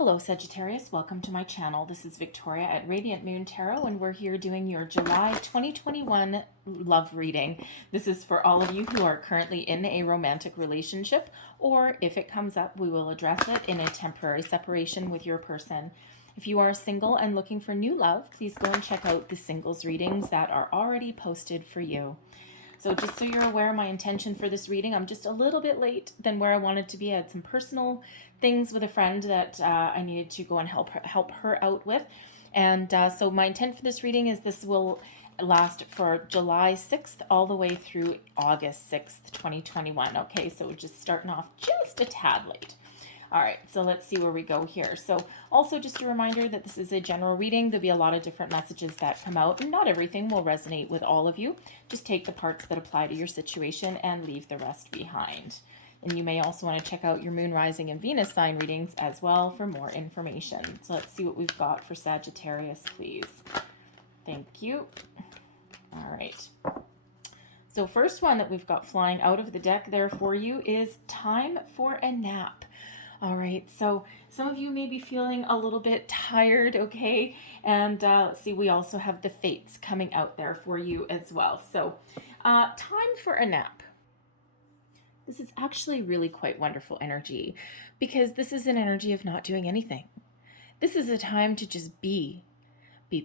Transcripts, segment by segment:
Hello Sagittarius, welcome to my channel. This is Victoria at Radiant Moon Tarot and we're here doing your July 2021 love reading. This is for all of you who are currently in a romantic relationship, or if it comes up, we will address it in a temporary separation with your person. If you are single and looking for new love, please go and check out the singles readings that are already posted for you. So just so you're aware, my intention for this reading, I'm just a little bit late than where I wanted to be. I had some personal things with a friend that I needed to go and help her out with. And so my intent for this reading is this will last for July 6th all the way through August 6th, 2021. Okay, so we're just starting off just a tad late. All right, so let's see where we go here. So also just a reminder that this is a general reading. There'll be a lot of different messages that come out, and not everything will resonate with all of you. Just take the parts that apply to your situation and leave the rest behind. And you may also want to check out your moon, rising, and Venus sign readings as well for more information. So let's see what we've got for Sagittarius, please. Thank you. All right. So first one that we've got flying out of the deck there for you is time for a nap. All right, so some of you may be feeling a little bit tired, okay? And let's see, we also have the fates coming out there for you as well. So time for a nap. This is actually really quite wonderful energy because this is an energy of not doing anything. This is a time to just be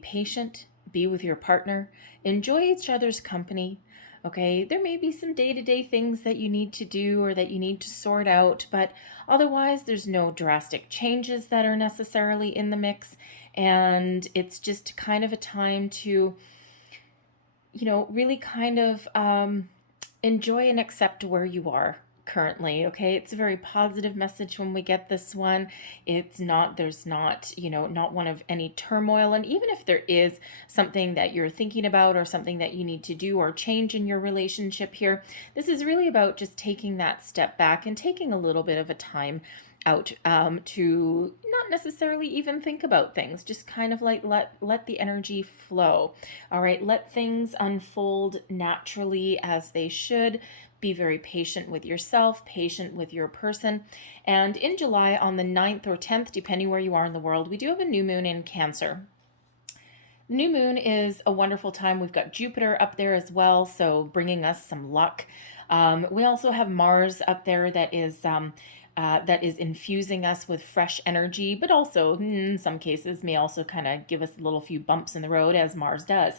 patient, be with your partner, enjoy each other's company. Okay, there may be some day-to-day things that you need to do or that you need to sort out, but otherwise there's no drastic changes that are necessarily in the mix. And it's just kind of a time to, really kind of enjoy and accept where you are currently. Okay, it's a very positive message when we get this one. There's not not one of any turmoil. And even if there is something that you're thinking about or something that you need to do or change in your relationship here, this is really about just taking that step back and taking a little bit of a time out to not necessarily even think about things, just kind of like let the energy flow. All right, let things unfold naturally as they should. Be very patient with yourself, patient with your person. And in July, on the 9th or 10th, depending where you are in the world, we do have a new moon in Cancer. New moon is a wonderful time. We've got Jupiter up there as well, so bringing us some luck. We also have Mars up there that is infusing us with fresh energy, but also in some cases may also kind of give us a little few bumps in the road, as Mars does.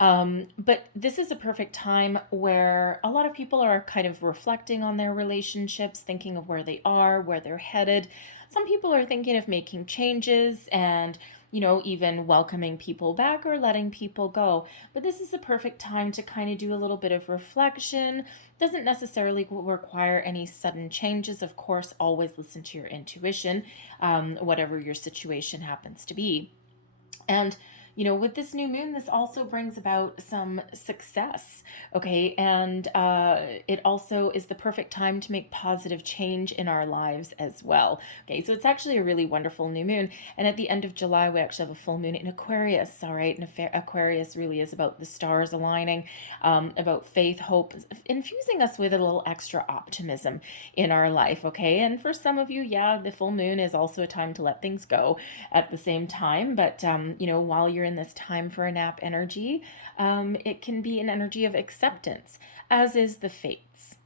But this is a perfect time where a lot of people are kind of reflecting on their relationships, thinking of where they are, where they're headed. Some people are thinking of making changes and even welcoming people back or letting people go. But this is the perfect time to kind of do a little bit of reflection. Doesn't necessarily require any sudden changes. Of course, always listen to your intuition, whatever your situation happens to be. And with this new moon, this also brings about some success, okay? And it also is the perfect time to make positive change in our lives as well, okay? So it's actually a really wonderful new moon. And at the end of July, we actually have a full moon in Aquarius, all right? And Aquarius really is about the stars aligning, about faith, hope, infusing us with a little extra optimism in our life, okay? And for some of you, yeah, the full moon is also a time to let things go at the same time. But, while you're in this time for a nap energy, it can be an energy of acceptance, as is the fates.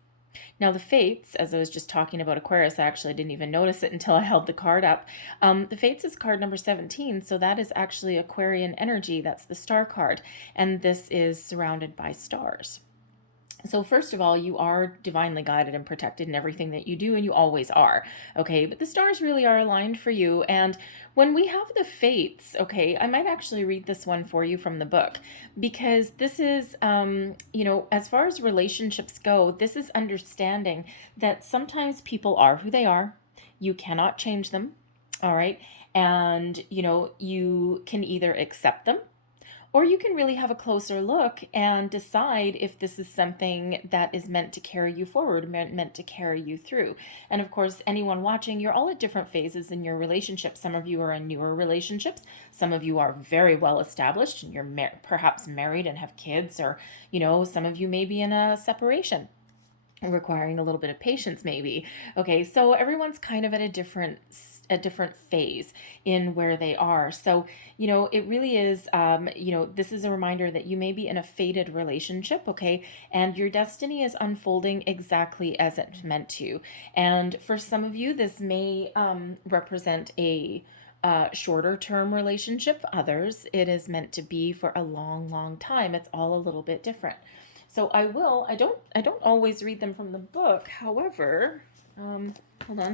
Now the fates, as I was just talking about Aquarius, I actually didn't even notice it until I held the card up. The fates is card number 17, so that is actually Aquarian energy. That's the star card, and this is surrounded by stars. So first of all, you are divinely guided and protected in everything that you do, and you always are, okay? But the stars really are aligned for you. And when we have the fates, okay, I might actually read this one for you from the book, because this is, as far as relationships go, this is understanding that sometimes people are who they are. You cannot change them, all right? And, you can either accept them, or you can really have a closer look and decide if this is something that is meant to carry you forward, meant to carry you through. And of course, anyone watching, you're all at different phases in your relationship. Some of you are in newer relationships. Some of you are very well established and you're perhaps married and have kids, or, some of you may be in a separation. requiring a little bit of patience maybe. Okay, so everyone's kind of at a different phase in where they are. So, it really is, this is a reminder that you may be in a fated relationship, okay, and your destiny is unfolding exactly as it's meant to. And for some of you, this may represent a shorter term relationship. For others, it is meant to be for a long, long time. It's all a little bit different. So I don't always read them from the book. However, hold on, let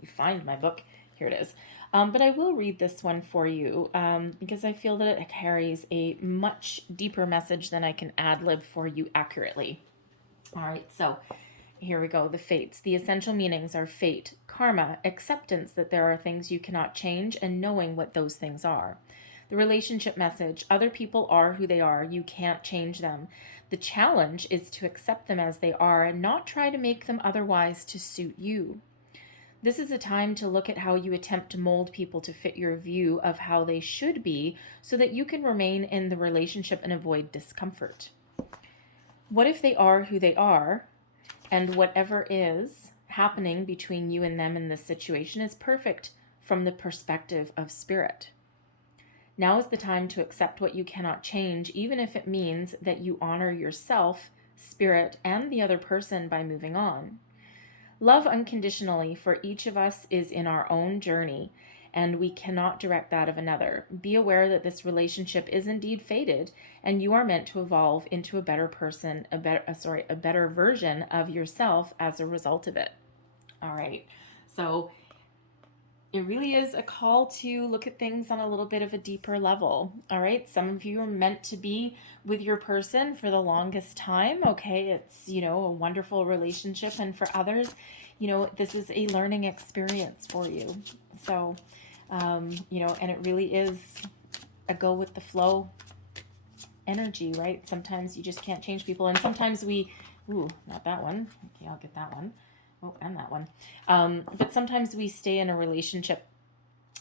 me find my book. Here it is. But I will read this one for you because I feel that it carries a much deeper message than I can ad lib for you accurately. All right, so here we go. The fates. The essential meanings are fate, karma, acceptance that there are things you cannot change, and knowing what those things are. The relationship message. Other people are who they are. You can't change them. The challenge is to accept them as they are and not try to make them otherwise to suit you. This is a time to look at how you attempt to mold people to fit your view of how they should be so that you can remain in the relationship and avoid discomfort. What if they are who they are, and whatever is happening between you and them in this situation is perfect from the perspective of spirit? Now is the time to accept what you cannot change, even if it means that you honor yourself, spirit, and the other person by moving on. Love unconditionally for each of us is in our own journey, and we cannot direct that of another. Be aware that this relationship is indeed fated, and you are meant to evolve into a better person, a better version of yourself as a result of it. All right. So it really is a call to look at things on a little bit of a deeper level. All right. Some of you are meant to be with your person for the longest time. Okay. It's, a wonderful relationship. And for others, this is a learning experience for you. So, and it really is a go with the flow energy, right? Sometimes you just can't change people. And sometimes not that one. Okay. I'll get that one. Oh, and that one. But sometimes we stay in a relationship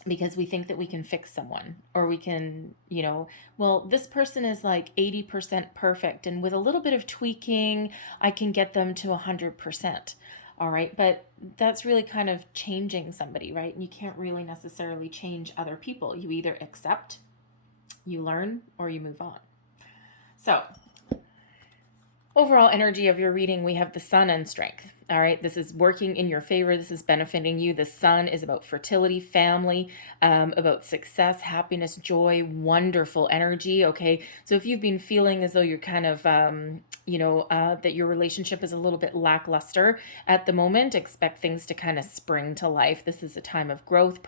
because we think that we can fix someone, or we can, this person is like 80% perfect, and with a little bit of tweaking, I can get them to 100%. All right. But that's really kind of changing somebody, right? And you can't really necessarily change other people. You either accept, you learn, or you move on. So, overall energy of your reading, we have the sun and strength. All right, this is working in your favor. This is benefiting you. The sun is about fertility, family, about success, happiness, joy, wonderful energy. Okay, so if you've been feeling as though you're kind of, that your relationship is a little bit lackluster at the moment, expect things to kind of spring to life. This is a time of growth,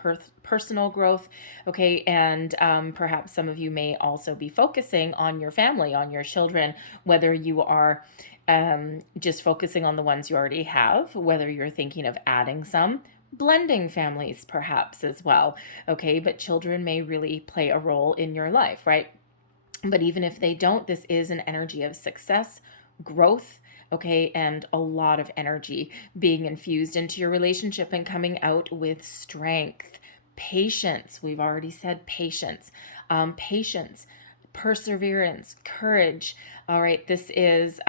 personal growth. Okay, and perhaps some of you may also be focusing on your family, on your children, whether you are just focusing on the ones you already have, whether you're thinking of adding some, blending families perhaps as well. Okay, but children may really play a role in your life, right? But even if they don't, this is an energy of success, growth, okay, and a lot of energy being infused into your relationship and coming out with strength. Patience, we've already said patience. Patience, perseverance, courage. All right, this is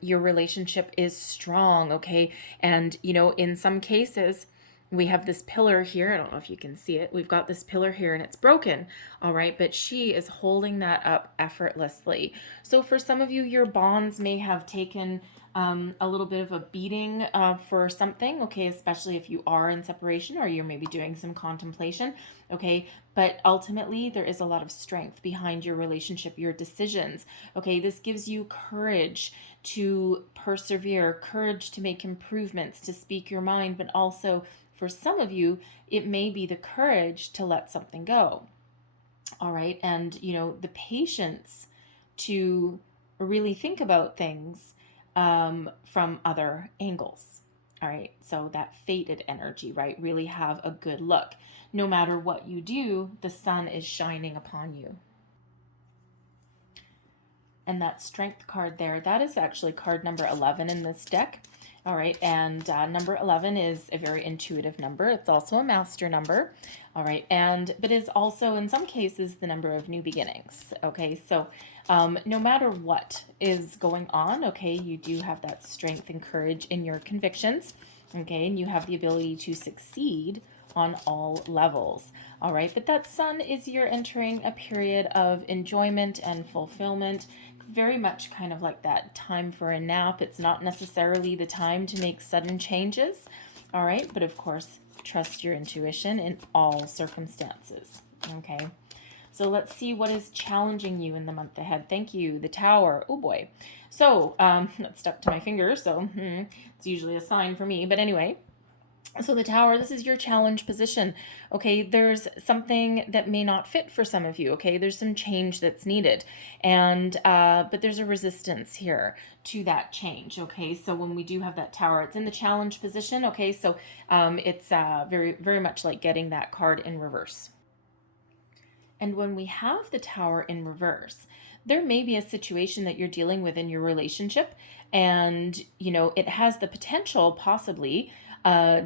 your relationship is strong, okay? And in some cases, we have this pillar here. I don't know if you can see it. We've got this pillar here and it's broken. All right, but she is holding that up effortlessly. So for some of you, your bonds may have taken a little bit of a beating for something, okay, especially if you are in separation or you're maybe doing some contemplation, okay, but ultimately there is a lot of strength behind your relationship, your decisions, okay. This gives you courage to persevere, courage to make improvements, to speak your mind, but also for some of you, it may be the courage to let something go, all right, and the patience to really think about things from other angles. All right, so that fated energy, right? Really have a good look. No matter what you do, the sun is shining upon you. And that Strength card there, that is actually card number 11 in this deck. All right, and number 11 is a very intuitive number. It's also a master number. All right, but is also in some cases the number of new beginnings. Okay, so no matter what is going on, okay, you do have that strength and courage in your convictions. Okay, and you have the ability to succeed on all levels. All right, but that Sun is you're entering a period of enjoyment and fulfillment, very much kind of like that time for a nap. It's not necessarily the time to make sudden changes. All right, but of course, trust your intuition in all circumstances. Okay, so let's see what is challenging you in the month ahead. Thank you, the Tower. Oh boy. So that stuck to my finger, so it's usually a sign for me. But anyway, so the Tower, this is your challenge position. Okay, there's something that may not fit for some of you. Okay, there's some change that's needed, and but there's a resistance here to that change. Okay, so when we do have that Tower, it's in the challenge position. Okay, so it's very much like getting that card in reverse. And when we have the Tower in reverse, there may be a situation that you're dealing with in your relationship, and it has the potential, possibly,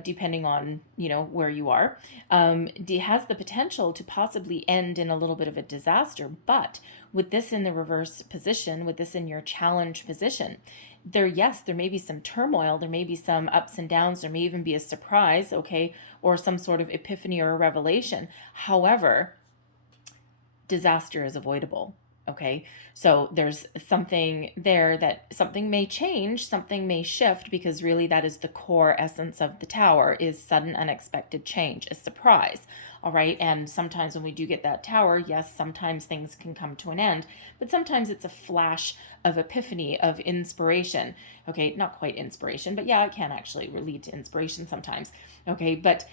depending on where you are, it has the potential to possibly end in a little bit of a disaster. But with this in the reverse position, with this in your challenge position, there may be some turmoil, there may be some ups and downs, there may even be a surprise, okay, or some sort of epiphany or a revelation. However, disaster is avoidable. Okay, so there's something there that something may change, something may shift, because really that is the core essence of the Tower, is sudden unexpected change, a surprise. All right, and sometimes when we do get that Tower, yes, sometimes things can come to an end, but sometimes it's a flash of epiphany, of inspiration. Okay, not quite inspiration, but yeah, it can actually lead to inspiration sometimes. Okay, but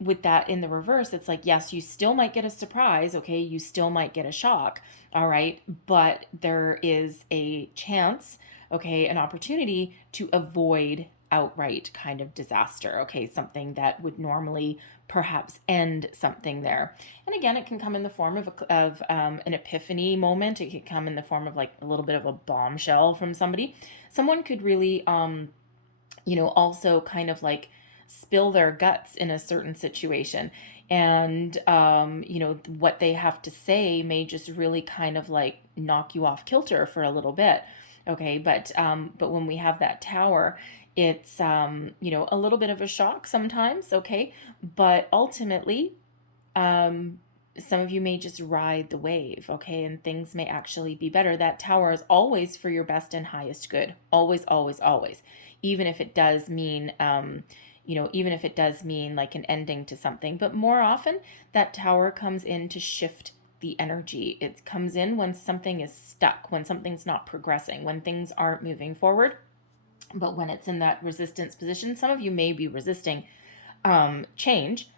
with that in the reverse, it's like, yes, you still might get a surprise. Okay, you still might get a shock. All right, but there is a chance, okay, an opportunity to avoid outright kind of disaster. Okay, something that would normally perhaps end something there. And again, it can come in the form of an epiphany moment. It could come in the form of like a little bit of a bombshell from somebody. Someone could really, also kind of like spill their guts in a certain situation, and what they have to say may just really kind of like knock you off kilter for a little bit. Okay, but when we have that Tower, it's a little bit of a shock sometimes. Okay, but ultimately some of you may just ride the wave. Okay, and things may actually be better. That Tower is always for your best and highest good, always, always, always, even if it does mean even if it does mean like an ending to something. But more often, that Tower comes in to shift the energy. It comes in when something is stuck, when something's not progressing, when things aren't moving forward. But when it's in that resistance position, some of you may be resisting change.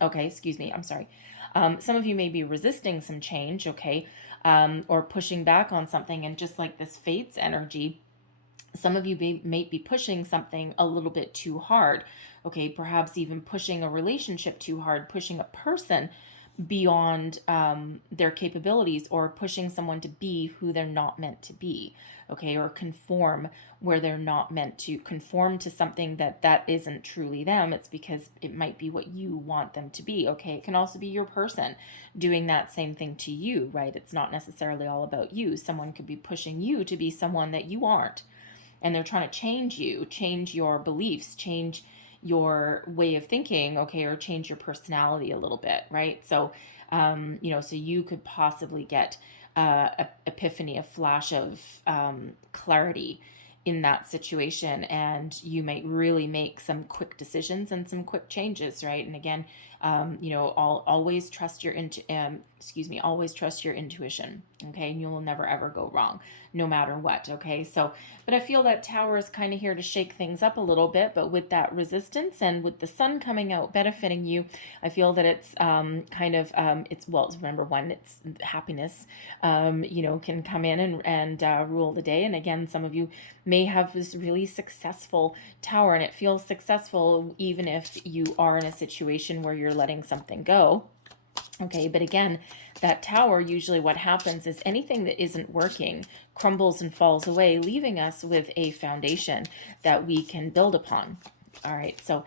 Okay, excuse me, I'm sorry. Some of you may be resisting some change, okay, or pushing back on something. And just like this Fates energy, some of you may be pushing something a little bit too hard. Okay, perhaps even pushing a relationship too hard, pushing a person beyond their capabilities, or pushing someone to be who they're not meant to be. Okay, or conform where they're not meant to conform to something that isn't truly them. It's because it might be what you want them to be. Okay, it can also be your person doing that same thing to you, right? It's not necessarily all about you. Someone could be pushing you to be someone that you aren't, and they're trying to change you, change your beliefs, change your way of thinking, okay, or change your personality a little bit, right? So, so you could possibly get a epiphany, a flash of clarity in that situation, and you might really make some quick decisions and some quick changes, right? And again, always trust your always trust your intuition, okay? And you will never ever go wrong, no matter what, okay? So, but I feel that Tower is kind of here to shake things up a little bit, but with that resistance and with the Sun coming out benefiting you, I feel that it's remember, one, it's happiness, can come in and rule the day. And again, some of you may have this really successful Tower, and it feels successful even if you are in a situation where you're letting something go. Okay, but again, that Tower, usually what happens is anything that isn't working crumbles and falls away, leaving us with a foundation that we can build upon. All right, so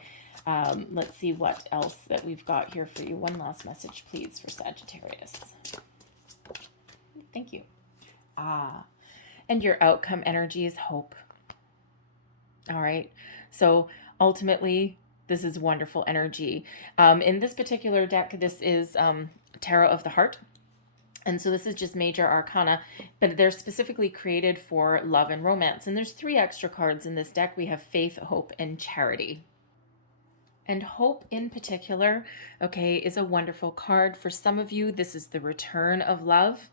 let's see what else that we've got here for you. One last message, please, for Sagittarius. Thank you. And your outcome energy is hope. All right, so ultimately, this is wonderful energy. In this particular deck, this is Tarot of the Heart. And so this is just major arcana, but they're specifically created for love and romance. And there's 3 extra cards in this deck. We have faith, hope, and charity. And hope in particular, okay, is a wonderful card. For some of you, this is the return of love.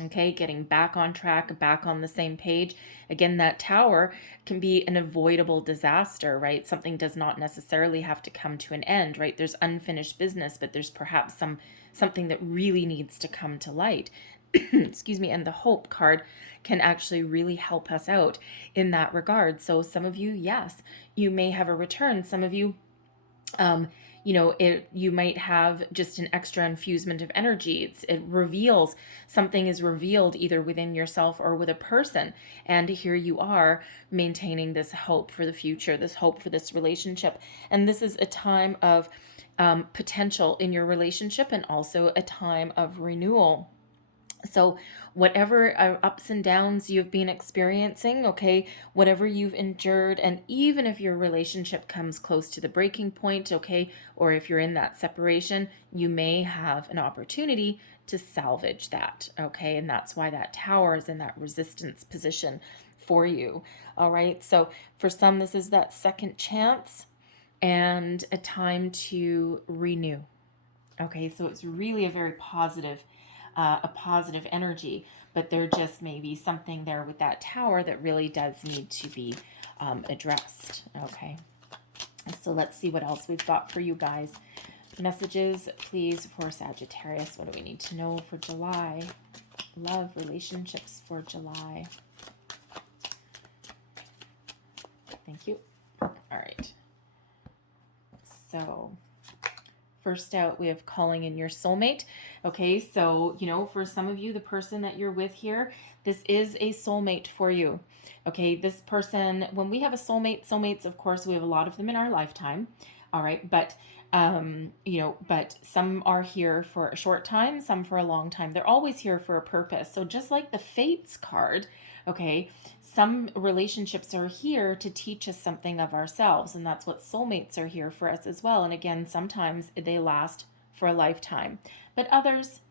Okay, getting back on track, back on the same page. Again, that Tower can be an avoidable disaster, right? Something does not necessarily have to come to an end, right? There's unfinished business, but there's perhaps something that really needs to come to light. Excuse me. And the Hope card can actually really help us out in that regard. So some of you, yes, you may have a return. Some of you, you might have just an extra infusement of energy. It reveals, something is revealed either within yourself or with a person. And here you are maintaining this hope for the future, this hope for this relationship. And this is a time of potential in your relationship, and also a time of renewal. So whatever ups and downs you've been experiencing, okay, whatever you've endured, and even if your relationship comes close to the breaking point, okay, or if you're in that separation, you may have an opportunity to salvage that, okay? And that's why that Tower is in that resistance position for you. All right, so for some, this is that second chance and a time to renew. Okay, so it's really a very positive energy, but there just may be something there with that Tower that really does need to be addressed. Okay, so let's see what else we've got for you guys. Messages, please, for Sagittarius. What do we need to know for July? Love, relationships for July. Thank you. All right. So first out, we have calling in your soulmate. Okay, so, for some of you, the person that you're with here, this is a soulmate for you. Okay, this person, when we have a soulmates, of course, we have a lot of them in our lifetime. All right, but, but some are here for a short time, some for a long time. They're always here for a purpose. So just like the Fates card, okay, some relationships are here to teach us something of ourselves, and that's what soulmates are here for us as well. And again, sometimes they last for a lifetime, but others,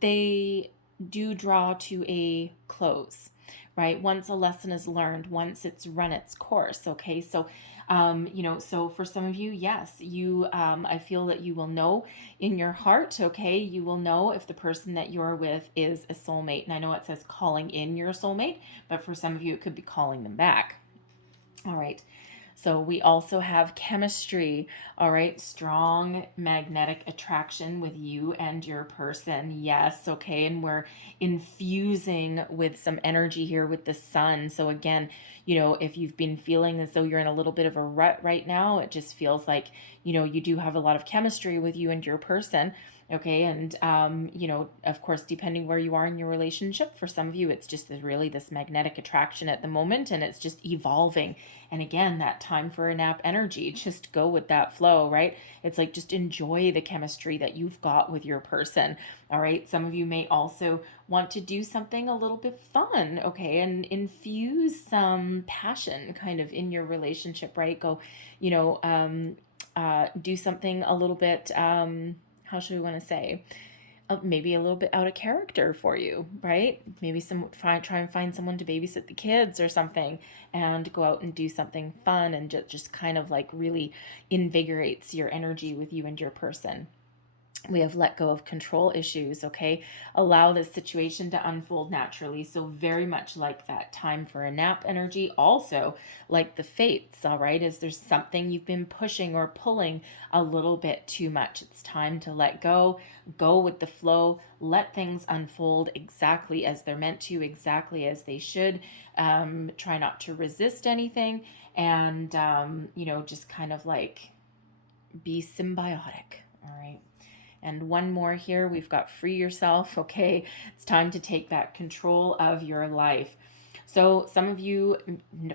they do draw to a close, right? Once a lesson is learned, once it's run its course. Okay, so so for some of you, yes, I feel that you will know in your heart, okay, you will know if the person that you're with is a soulmate. And I know it says calling in your soulmate, but for some of you, it could be calling them back. All right. So we also have chemistry, all right, strong magnetic attraction with you and your person. Yes, okay, and we're infusing with some energy here with the sun. So again, if you've been feeling as though you're in a little bit of a rut right now, it just feels like, you do have a lot of chemistry with you and your person. Okay, and of course, depending where you are in your relationship, for some of you, it's just really this magnetic attraction at the moment, and it's just evolving. And again, that time for a nap energy, just go with that flow, right? It's like, just enjoy the chemistry that you've got with your person. All right, some of you may also want to do something a little bit fun, okay, and infuse some passion kind of in your relationship, right? Go, do something a little bit, how should we want to say, maybe a little bit out of character for you, right? Maybe try and find someone to babysit the kids or something, and go out and do something fun, and just kind of like really invigorates your energy with you and your person. We have let go of control issues, okay? Allow this situation to unfold naturally. So very much like that time for a nap energy, also like the Fates, all right? Is there's something you've been pushing or pulling a little bit too much? It's time to let go with the flow, let things unfold exactly as they're meant to, exactly as they should. Try not to resist anything, and, just kind of like be symbiotic, all right? And one more here, we've got free yourself. Okay, it's time to take back control of your life. So some of you,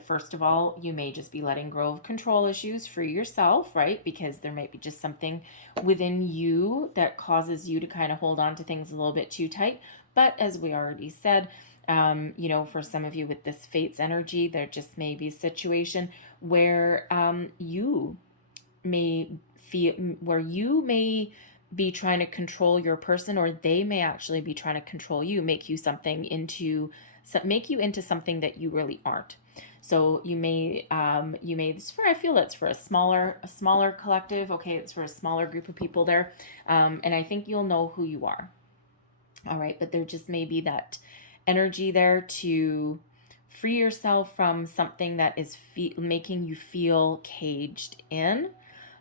first of all, you may just be letting go of control issues. Free yourself, right? Because there might be just something within you that causes you to kind of hold on to things a little bit too tight. But as we already said, for some of you with this fates energy, there just may be a situation where you may feel, where you may be trying to control your person, or they may actually be trying to control you, make you into something that you really aren't. So I feel that's for a smaller collective. Okay, it's for a smaller group of people there, and I think you'll know who you are. All right, but there just may be that energy there to free yourself from something that is making you feel caged in.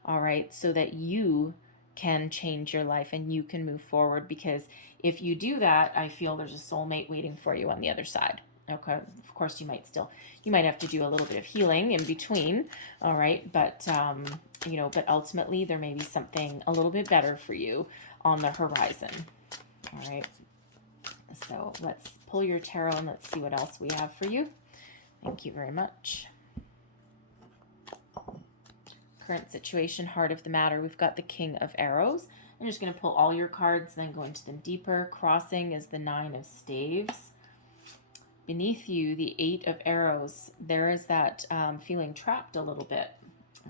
All right, so that you can change your life and you can move forward, because if you do that, I feel there's a soulmate waiting for you on the other side. Okay, of course you might have to do a little bit of healing in between. All right, but but ultimately there may be something a little bit better for you on the horizon. All right, so let's pull your tarot and let's see what else we have for you. Thank you very much. Current situation, heart of the matter. We've got the King of Arrows. I'm just going to pull all your cards and then go into them deeper. Crossing is the Nine of Staves. Beneath you, the Eight of Arrows. There is that feeling trapped a little bit.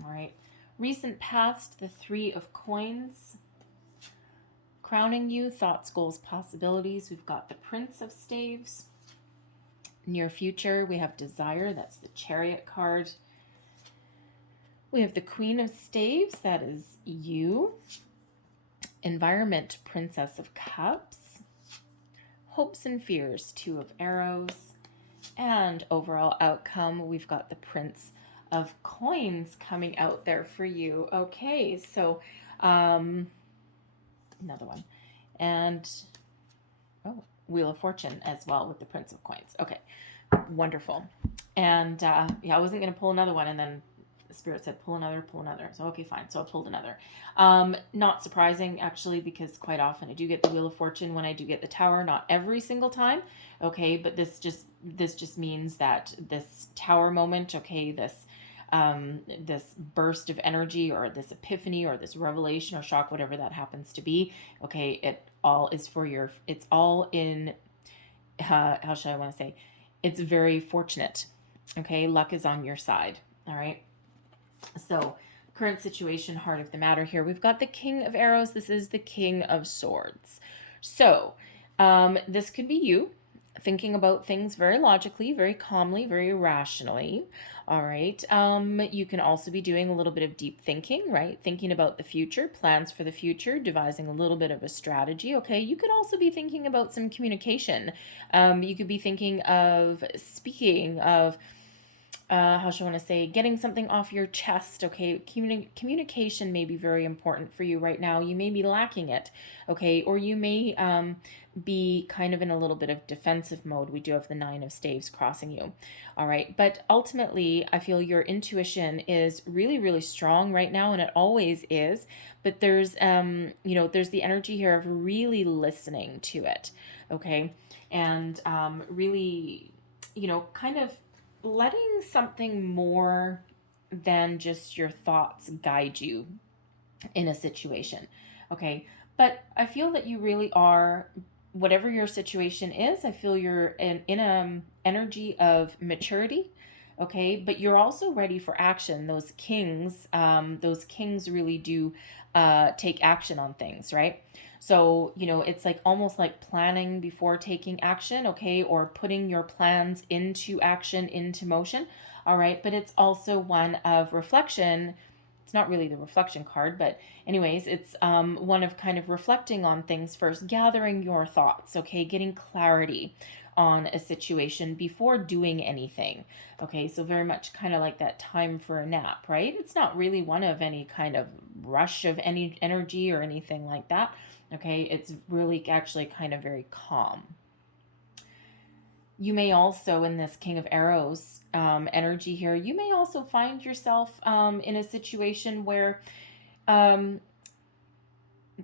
All right. Recent past, the Three of Coins. Crowning you, thoughts, goals, possibilities. We've got the Prince of Staves. Near future, we have Desire. That's the Chariot card. We have the Queen of Staves, that is you. Environment, Princess of Cups. Hopes and fears, Two of Arrows. And overall outcome, we've got the Prince of Coins coming out there for you. Okay, so another one. And Wheel of Fortune as well with the Prince of Coins. Okay, wonderful. And I wasn't going to pull another one, and then Spirit said pull another. So okay, fine, so I pulled another. Not surprising, actually, because quite often I do get the Wheel of Fortune when I do get the Tower. Not every single time, okay, but this just means that this Tower moment, okay, this burst of energy or this epiphany or this revelation or shock, whatever that happens to be, okay, it's all in, how should I want to say, it's very fortunate, okay, luck is on your side. All right. So current situation, heart of the matter here. We've got the King of Arrows. This is the King of Swords. So this could be you thinking about things very logically, very calmly, very rationally. All right. You can also be doing a little bit of deep thinking, right? Thinking about the future, plans for the future, devising a little bit of a strategy. Okay. You could also be thinking about some communication. You could be thinking of speaking, of how should I want to say, getting something off your chest. Okay, communication may be very important for you right now. You may be lacking it, okay, or you may be kind of in a little bit of defensive mode. We do have the Nine of Staves crossing you. All right, but ultimately I feel your intuition is really, really strong right now, and it always is, but there's there's the energy here of really listening to it, okay, and really, kind of letting something more than just your thoughts guide you in a situation. Okay. But I feel that you really are, whatever your situation is, I feel you're in a energy of maturity. Okay. But you're also ready for action. Those kings really do take action on things, right? So, it's like almost like planning before taking action, okay, or putting your plans into action, into motion, all right, but it's also one of reflection. It's not really the reflection card, but anyways, it's one of kind of reflecting on things first, gathering your thoughts, okay, getting clarity on a situation before doing anything, okay, so very much kind of like that time for a nap, right? It's not really one of any kind of rush of any energy or anything like that. Okay, it's really actually kind of very calm. You may also, in this King of Arrows energy here, you may also find yourself in a situation where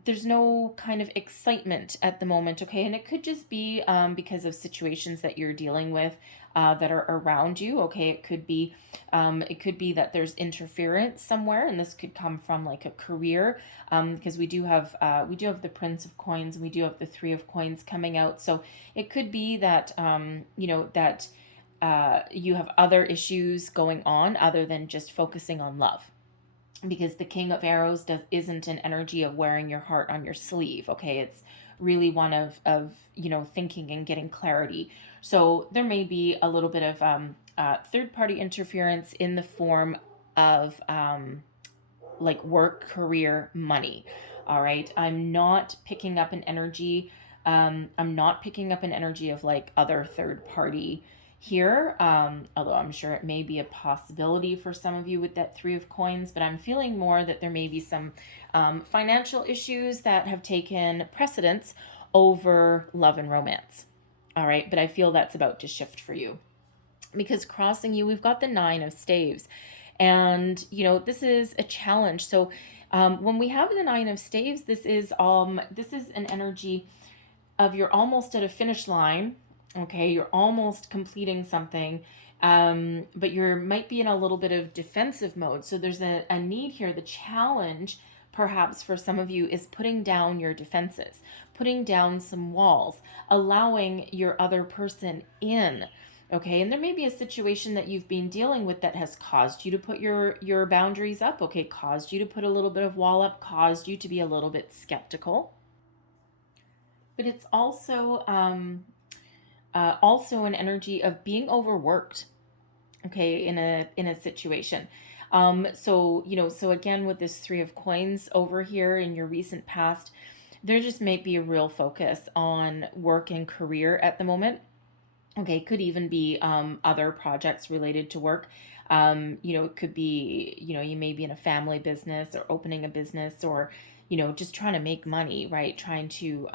there's no kind of excitement at the moment, okay? And it could just be because of situations that you're dealing with that are around you, okay? It could be that there's interference somewhere, and this could come from like a career, because we do have the Prince of Coins, we do have the Three of Coins coming out, so it could be that that you have other issues going on other than just focusing on love, because the King of Arrows isn't an energy of wearing your heart on your sleeve, okay? It's really one of thinking and getting clarity. So there may be a little bit of third party interference in the form of like work, career, money. All right, I'm not picking up an energy of like other third party here, although I'm sure it may be a possibility for some of you with that Three of Coins, but I'm feeling more that there may be some financial issues that have taken precedence over love and romance. All right, but I feel that's about to shift for you, because crossing you, we've got the Nine of Staves. And, this is a challenge. So when we have the Nine of Staves, this is an energy of you're almost at a finish line. Okay, you're almost completing something, but you might be in a little bit of defensive mode. So there's a need here. The challenge, perhaps for some of you, is putting down your defenses, putting down some walls, allowing your other person in. Okay, and there may be a situation that you've been dealing with that has caused you to put your boundaries up, okay, caused you to put a little bit of wall up, caused you to be a little bit skeptical. But it's also an energy of being overworked, okay, in a situation. So again, with this Three of Coins over here in your recent past, there just may be a real focus on work and career at the moment. Okay, could even be other projects related to work. It could be, you may be in a family business or opening a business, or, just trying to make money, right? Trying to,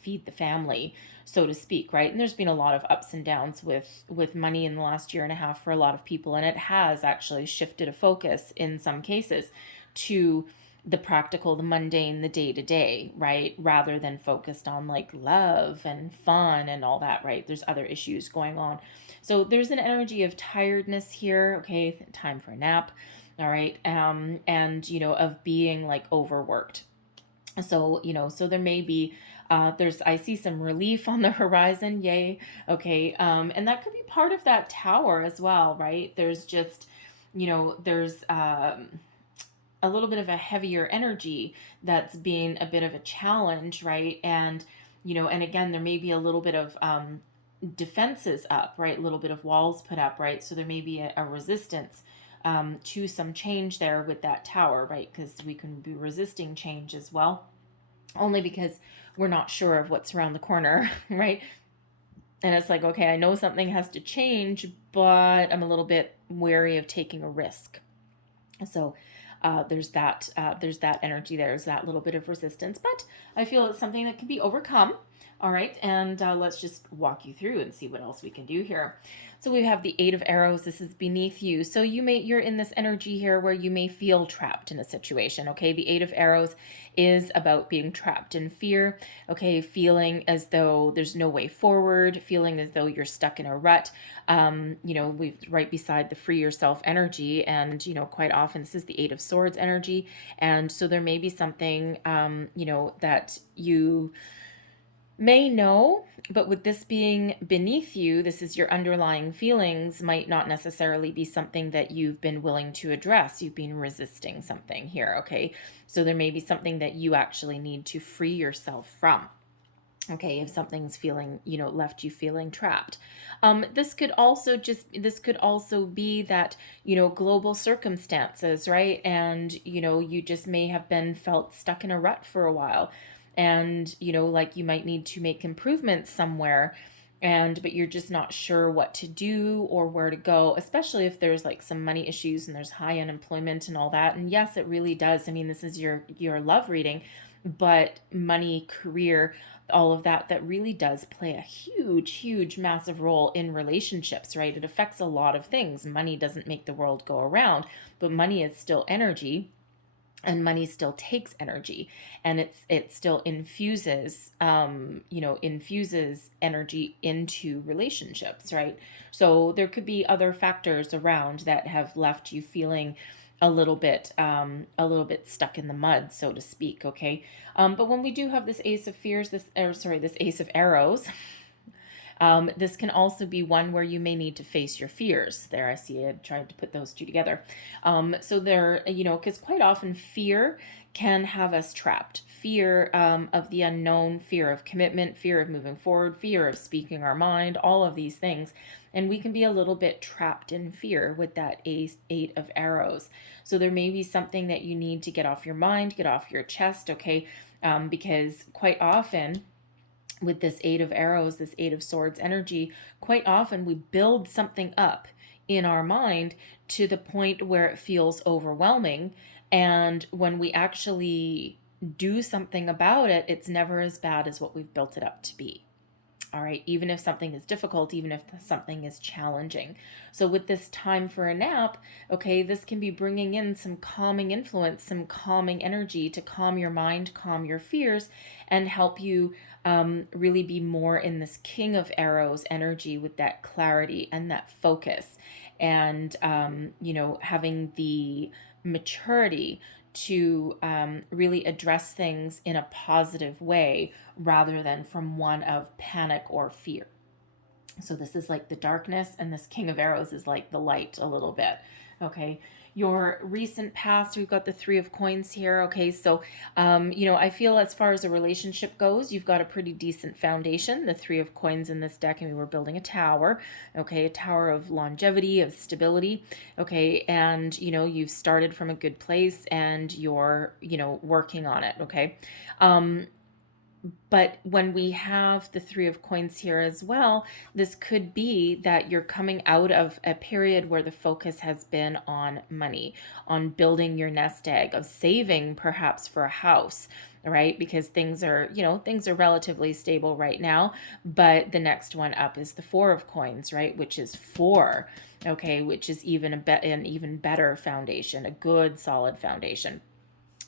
feed the family, so to speak, right? And there's been a lot of ups and downs with money in the last year and a half for a lot of people. And it has actually shifted a focus in some cases to the practical, the mundane, the day to day, right? Rather than focused on like love and fun and all that, right? There's other issues going on. So there's an energy of tiredness here, okay? Time for a nap, all right? And, of being like overworked. So there may be, I see some relief on the horizon, yay, okay? And that could be part of that tower as well, right? There's just, there's, a little bit of a heavier energy that's being a bit of a challenge, right? And again, there may be a little bit of defenses up, right? A little bit of walls put up, right? So there may be a resistance to some change there with that tower, right? Because we can be resisting change as well, only because we're not sure of what's around the corner, right? And it's like, okay, I know something has to change, but I'm a little bit wary of taking a risk. So there's that energy. There's that little bit of resistance, but I feel it's something that can be overcome. All right, and let's just walk you through and see what else we can do here. So we have the Eight of Arrows. This is beneath you. So you're in this energy here where you may feel trapped in a situation. Okay, the Eight of Arrows is about being trapped in fear. Okay, feeling as though there's no way forward, feeling as though you're stuck in a rut. We've right beside the free yourself energy, and quite often this is the Eight of Swords energy, and so there may be something that you may know, but with this being beneath you, this is your underlying feelings, might not necessarily be something that you've been willing to address. You've been resisting something here, okay? So there may be something that you actually need to free yourself from. Okay, if something's feeling, left you feeling trapped. This could also be that, global circumstances, right? And, you just may have been felt stuck in a rut for a while. And, like you might need to make improvements somewhere, but you're just not sure what to do or where to go, especially if there's like some money issues and there's high unemployment and all that. And yes, it really does. I mean, this is your love reading, but money, career, all of that really does play a huge massive role in relationships, right? It affects a lot of things. Money doesn't make the world go around, but money is still energy. and money still takes energy, and it still infuses infuses energy into relationships, right? So there could be other factors around that have left you feeling a little bit stuck in the mud, so to speak. Okay. But when we do have this ace of fears, this ace of arrows, this can also be one where you may need to face your fears. There, I see I tried to put those two together. So there, because quite often fear can have us trapped. Fear of the unknown, fear of commitment, fear of moving forward, fear of speaking our mind, all of these things. And we can be a little bit trapped in fear with that eight of arrows. So there may be something that you need to get off your mind, get off your chest, okay? Because quite often, with this eight of arrows, this eight of swords energy, quite often we build something up in our mind to the point where it feels overwhelming. And when we actually do something about it, it's never as bad as what we've built it up to be. All right, even if something is difficult, even if something is challenging. So with this time for a nap, okay, this can be bringing in some calming influence, some calming energy to calm your mind, calm your fears, and help you really be more in this King of Arrows energy with that clarity and that focus, and having the maturity to really address things in a positive way rather than from one of panic or fear. So this is like the darkness, and this King of Arrows is like the light a little bit. Okay. Your recent past, we've got the Three of Coins here. Okay. So, I feel as far as a relationship goes, you've got a pretty decent foundation. The Three of Coins in this deck, and we were building a tower. Okay. A tower of longevity, of stability. Okay. And, you've started from a good place, and you're, working on it. Okay. But when we have the Three of Coins here as well, this could be that you're coming out of a period where the focus has been on money, on building your nest egg, of saving perhaps for a house, right? Because things are relatively stable right now, but the next one up is the Four of Coins, right? Which is four, okay, which is an even better foundation, a good solid foundation.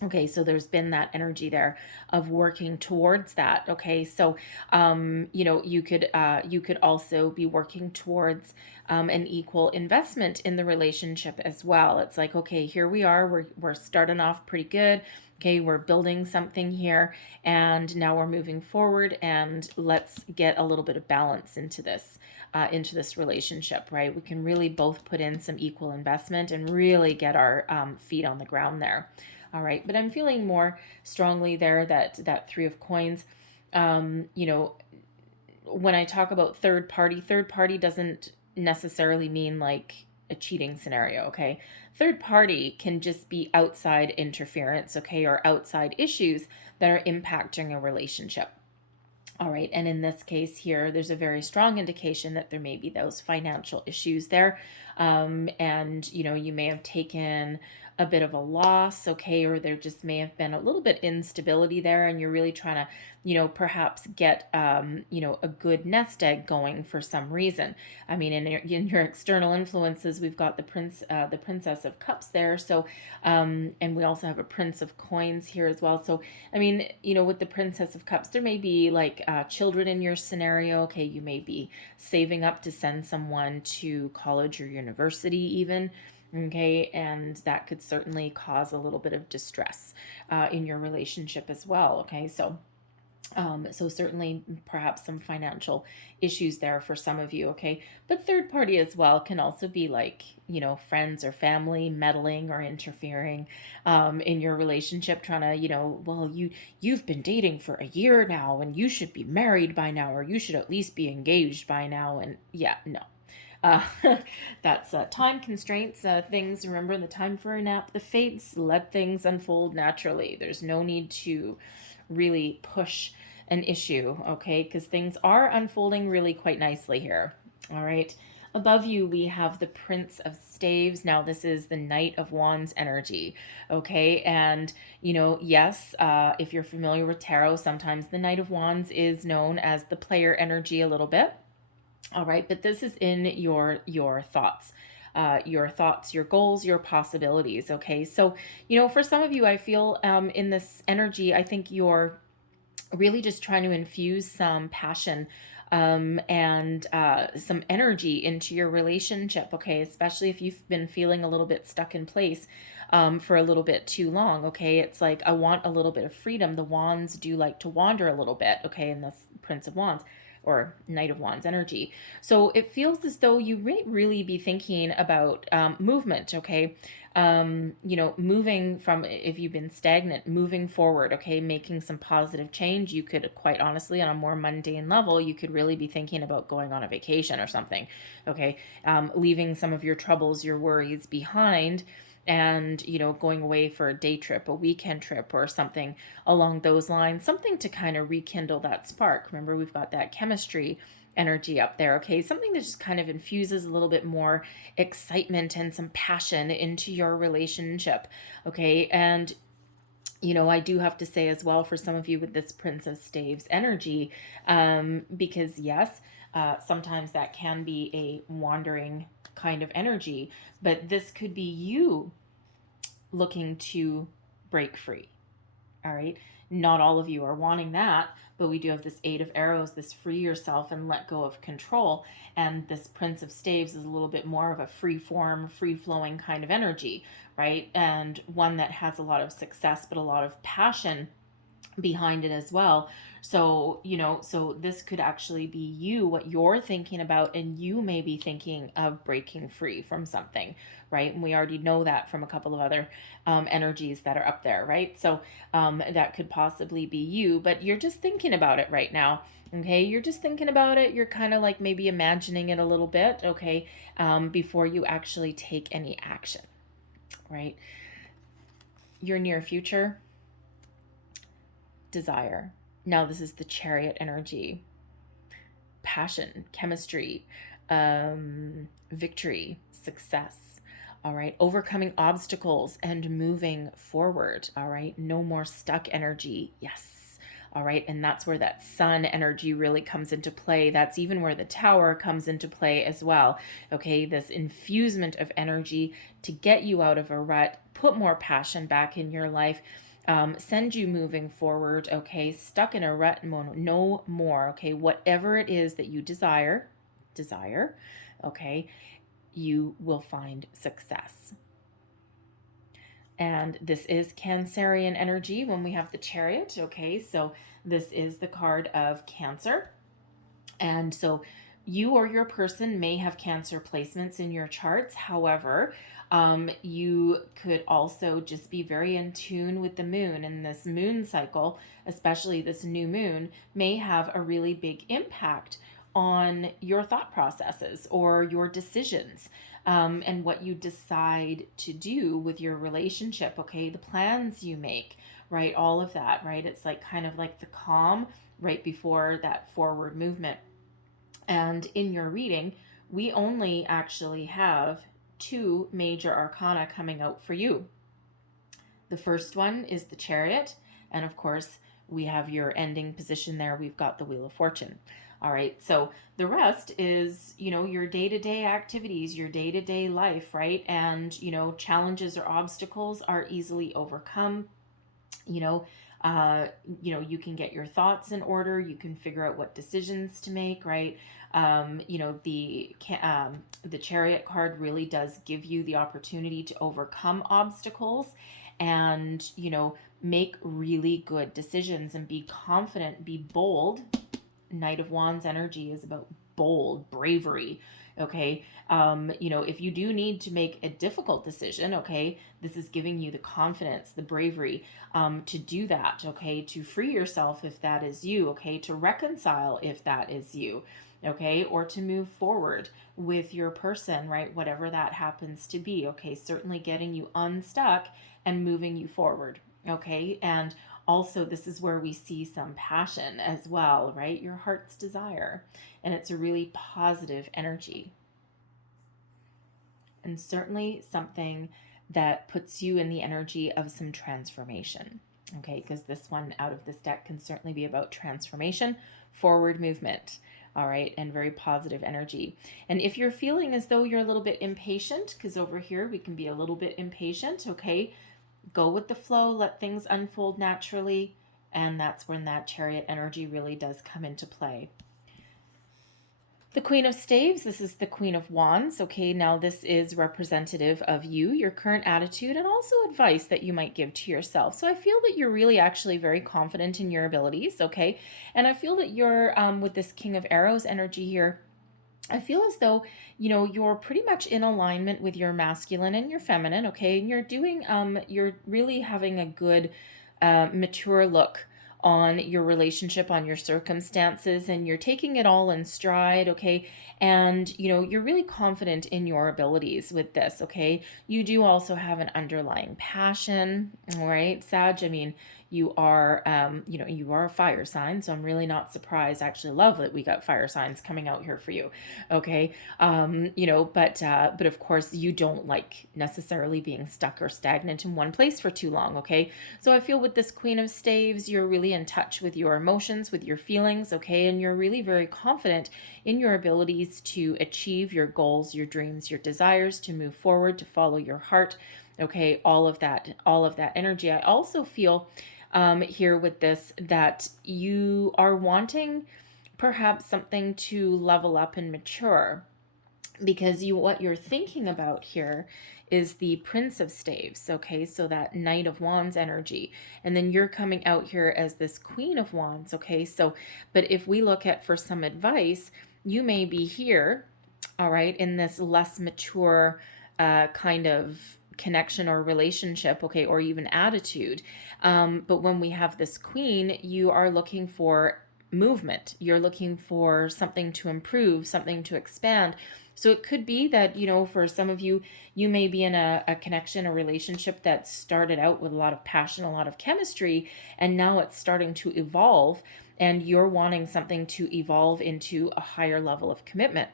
Okay, so there's been that energy there of working towards that. Okay, so you could also be working towards an equal investment in the relationship as well. It's like, okay, here we are, we're starting off pretty good. Okay, we're building something here, and now we're moving forward, and let's get a little bit of balance into this relationship, right? We can really both put in some equal investment and really get our feet on the ground there. All right, but I'm feeling more strongly there that Three of Coins, when I talk about third party doesn't necessarily mean like a cheating scenario, okay? Third party can just be outside interference, okay, or outside issues that are impacting a relationship. All right, and in this case here, there's a very strong indication that there may be those financial issues there. And, you may have taken a bit of a loss, okay, or there just may have been a little bit instability there, and you're really trying to, perhaps get, a good nest egg going for some reason. I mean, in your external influences, we've got the Princess of Cups there. So, and we also have a Prince of Coins here as well. So, I mean, with the Princess of Cups, there may be like children in your scenario. Okay, you may be saving up to send someone to college or university even. Okay, and that could certainly cause a little bit of distress in your relationship as well. Okay, so certainly perhaps some financial issues there for some of you, okay? But third party as well can also be like, friends or family meddling or interfering in your relationship, trying to, well, you've been dating for a year now, and you should be married by now, or you should at least be engaged by now. And yeah, no. Uh, that's time constraints, things, remember the time for a nap, the fates, let things unfold naturally. There's no need to really push an issue, okay? Because things are unfolding really quite nicely here. All right. Above you, we have the Prince of Staves. Now, this is the Knight of Wands energy, okay? And, yes, if you're familiar with tarot, sometimes the Knight of Wands is known as the player energy a little bit. All right, but this is in your thoughts. your thoughts, your goals, your possibilities. Okay, so for some of you, I feel in this energy, I think you're really just trying to infuse some passion and some energy into your relationship, okay? Especially if you've been feeling a little bit stuck in place for a little bit too long, okay? It's like, I want a little bit of freedom. The wands do like to wander a little bit, okay? And this Prince of Wands or Knight of Wands energy. So it feels as though you may really be thinking about movement, okay? Moving from, if you've been stagnant, moving forward, okay, making some positive change. You could, quite honestly, on a more mundane level, you could really be thinking about going on a vacation or something, okay, leaving some of your troubles, your worries behind, and going away for a day trip, a weekend trip, or something along those lines, something to kind of rekindle that spark. Remember, we've got that chemistry energy up there, okay? Something that just kind of infuses a little bit more excitement and some passion into your relationship, okay? And I do have to say as well, for some of you with this Prince of Staves energy, because yes, sometimes that can be a wandering kind of energy, but this could be you looking to break free. All right. Not all of you are wanting that, but we do have this Eight of Arrows, this free yourself and let go of control. And this Prince of Staves is a little bit more of a free form, free flowing kind of energy, right? And one that has a lot of success, but a lot of passion behind it as well. So, so this could actually be you, what you're thinking about, and you may be thinking of breaking free from something, right? And we already know that from a couple of other energies that are up there, right? So that could possibly be you, but you're just thinking about it right now. Okay, you're just thinking about it. You're kind of like maybe imagining it a little bit, okay, before you actually take any action, right? Your near future, desire. Now, this is the Chariot energy, passion, chemistry, victory, success. All right, overcoming obstacles and moving forward. All right, no more stuck energy. Yes. All right, and that's where that sun energy really comes into play. That's even where the Tower comes into play as well. Okay, this infusement of energy to get you out of a rut, put more passion back in your life. Send you moving forward, okay? Stuck in a rut, no more, okay? Whatever it is that you desire, okay, you will find success. And this is Cancerian energy when we have the Chariot, okay? So this is the card of Cancer. And so you or your person may have Cancer placements in your charts. However, you could also just be very in tune with the moon, and this moon cycle, especially this new moon, may have a really big impact on your thought processes or your decisions, and what you decide to do with your relationship, okay? The plans you make, right? All of that, right? It's like kind of like the calm right before that forward movement. And in your reading, we only actually have two major arcana coming out for you. The first one is the Chariot, and of course, we have your ending position there. We've got the Wheel of Fortune. All right, so the rest is, your day-to-day activities, your day-to-day life, right? And, challenges or obstacles are easily overcome. You can get your thoughts in order. You can figure out what decisions to make, right? The Chariot card really does give you the opportunity to overcome obstacles and, make really good decisions and be confident, be bold. Knight of Wands energy is about bold, bravery. Okay. If you do need to make a difficult decision, okay, this is giving you the confidence, the bravery, to do that. Okay. To free yourself if that is you. Okay. To reconcile if that is you. Okay. Or to move forward with your person, right? Whatever that happens to be. Okay. Certainly getting you unstuck and moving you forward. Okay. And also, this is where we see some passion as well, right? Your heart's desire. And it's a really positive energy. And certainly something that puts you in the energy of some transformation. Okay, because this one out of this deck can certainly be about transformation, forward movement. All right, and very positive energy. And if you're feeling as though you're a little bit impatient, because over here we can be a little bit impatient, okay, go with the flow, let things unfold naturally, and that's when that Chariot energy really does come into play. The Queen of Staves, this is the Queen of Wands. Okay, now this is representative of you, your current attitude, and also advice that you might give to yourself. So I feel that you're really actually very confident in your abilities, okay? And I feel that you're, with this King of Arrows energy here, I feel as though, you're pretty much in alignment with your masculine and your feminine, okay? And you're really having a good, mature look on your relationship, on your circumstances, and you're taking it all in stride, okay? And, you're really confident in your abilities with this, okay? You do also have an underlying passion, all right, Sag? I mean, you are a fire sign, so I'm really not surprised. I actually love that we got fire signs coming out here for you, okay? But of course, you don't like necessarily being stuck or stagnant in one place for too long, okay? So I feel with this Queen of Staves, you're really in touch with your emotions, with your feelings, okay? And you're really very confident in your abilities to achieve your goals, your dreams, your desires, to move forward, to follow your heart, okay? All of that energy. I also feel here with this that you are wanting perhaps something to level up and mature, because what you're thinking about here is the Prince of Staves, okay? So that Knight of Wands energy. And then you're coming out here as this Queen of Wands, okay? So, but if we look at for some advice, you may be here, all right, in this less mature kind of connection or relationship, okay, or even attitude. But when we have this Queen, you are looking for movement. You're looking for something to improve, something to expand. So it could be that, for some of you, you may be in a connection, a relationship that started out with a lot of passion, a lot of chemistry, and now it's starting to evolve, and you're wanting something to evolve into a higher level of commitment.